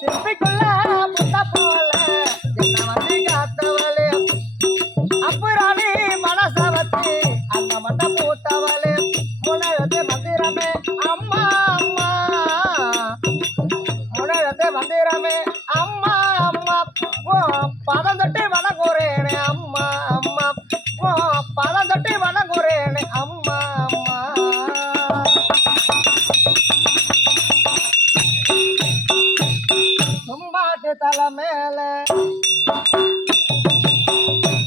சிப்பிக்குள்ள முத்த போல. என்ன வந்து காத்தவளே? அப்புறாணி மனச வச்சு அந்த மட்ட பூத்தவளே முனையது மந்திரமே அம்மா அம்மா. முனையது மந்திரமே அம்மா அம்மா. பதம் வணங்குறேனே அம்மா அம்மா. பதம் வணங்குறேனே அம்மா. தலை மேல.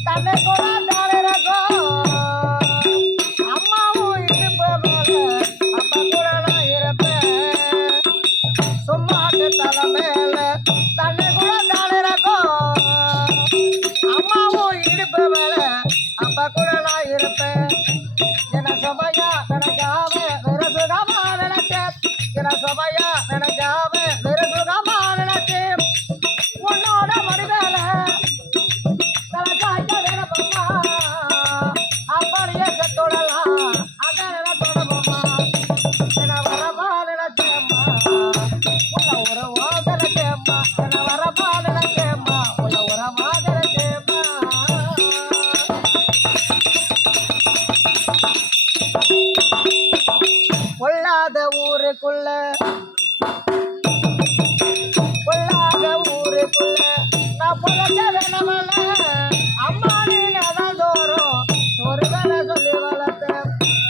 தன்னை கூட தாழறக்கோ அம்மாவும் இடுப்பு மேல அப்பா கூட நான் இருப்பேன். சும்மாட்டு தலை மேல. தன்னை கூட தாழறக்கோ அம்மாவும் இடுப்பு மேல அப்பா கூட நான் இருப்பேன். என சுமையா நினைக்காம ஊருக்குள்ள. பொல்லாத ஊருக்குள்ள. நான் பொழைச்ச வேணவல அம்மா நீ அதான் தோறும் ஒரு வேலை சொல்லி வளர்த்த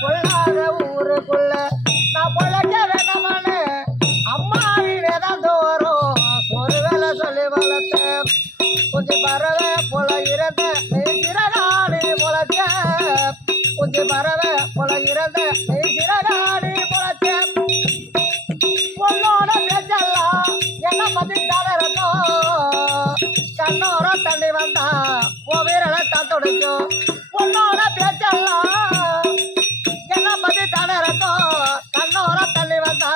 பொல்லாத ஊருக்குள்ள நான் பொழைச்ச வேணவல அம்மா நீ அதான் தோறும் ஒரு வேலை சொல்லி வளர்த்த கொஞ்சம் பறவை போல இருந்த நீ சிறகாடி முளைச்ச கொஞ்சம் பறவை போல இருந்த நீ சிறகாடி கண்ணோர தண்ணி வந்தா உன் வீரலை தத்துடைக்கும் உன்னோட பேச்செல்லாம் என்ன பத்தி தானே இருக்கும்? கண்ணோர தண்ணி வந்தா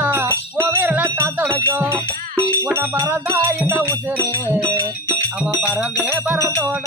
உன் வீரலை தத்துடைக்கும் உன பறந்தா இந்த உசுறு. அவன் பறந்தே பறந்தோட